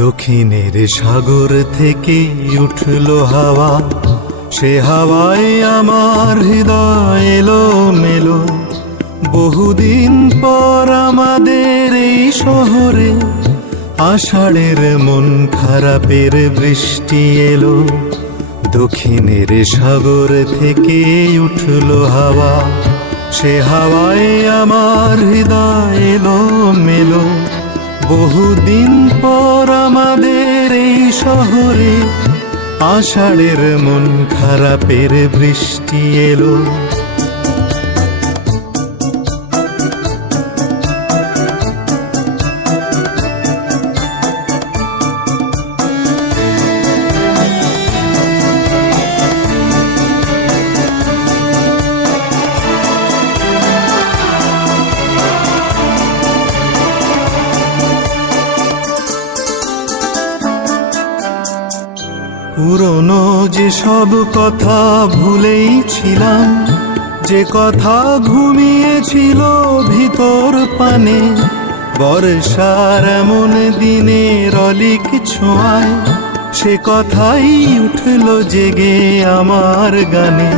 দক্ষিণের সাগর থেকে উঠল হাওয়া, সে হাওয়ায় আমার হৃদয় এলো মেলো। বহুদিন পর আমাদের এই শহরে আষাঢ়ের মন খারাপের বৃষ্টি এলো। দক্ষিণের সাগর থেকে উঠল হাওয়া, সে হাওয়ায় আমার হৃদয় এলো মেলো। বহুদিন পর আমাদের এই শহরে আষাঢ়ের মন খারাপের বৃষ্টি এলো। পুরনো যে সব কথা ভুলেই ছিলাম, যে কথা ঘুমিয়েছিল ভিতর পানে, বর্ষার এমন দিনের অলিক ছোঁয়ায় সে কথাই উঠল জেগে আমার গানে।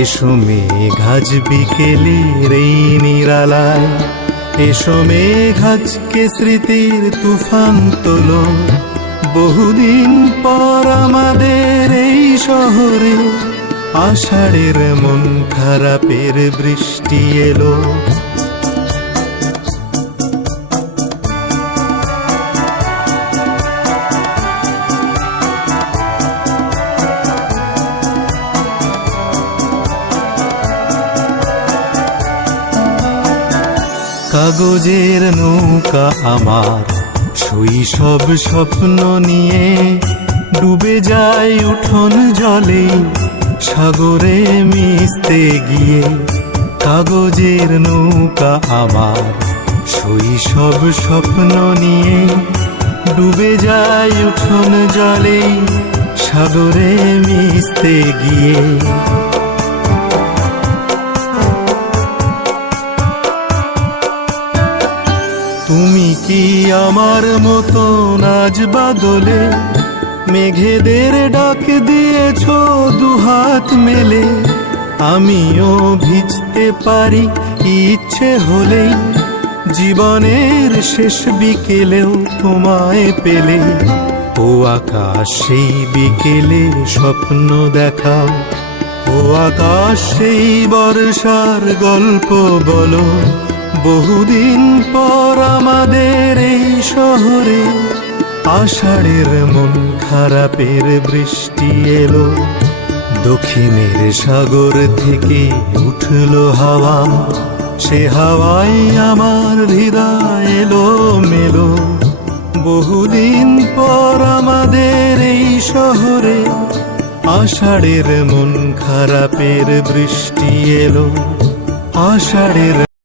এসো মেঘ আজ বিকেলের এই নিরালায়, এসো মেঘ আজকে স্মৃতির তুফান তোলো। বহুদিন পর আমাদের এই শহরে আষাঢ়ের মন খারাপের বৃষ্টি এলো। কাগজের নৌকা আমার শৈশব স্বপ্ন নিয়ে ডুবে যায় উঠোন জলে সাগরে মিশতে গিয়ে। কাগজের নৌকা আমার শৈশব স্বপ্ন নিয়ে ডুবে যায় উঠোন জলে সাগরে মিশতে গিয়ে। তুমি কি আমার মতো আজ বাদলে মেঘেদের ডাক দিয়েছ দুহাত মেলে? আমিও ভিজতে পারি ইচ্ছে হলেই, জীবনের শেষ বিকেলেও তোমায় পেলে। ও আকাশ সেই বিকেলে স্বপ্ন দেখাও, ও আকাশ সেই বর্ষার গল্প বলো। বহুদিন পর আমাদের এই শহরে আষাঢ়ের মন খারাপের বৃষ্টি এলো। দক্ষিণের সাগর থেকে উঠল হাওয়া, সে হাওয়ায় আমার হৃদয় এলো মেলো। বহুদিন পর আমাদের এই শহরে আষাঢ়ের মন খারাপের বৃষ্টি এলো। আষাঢ়ের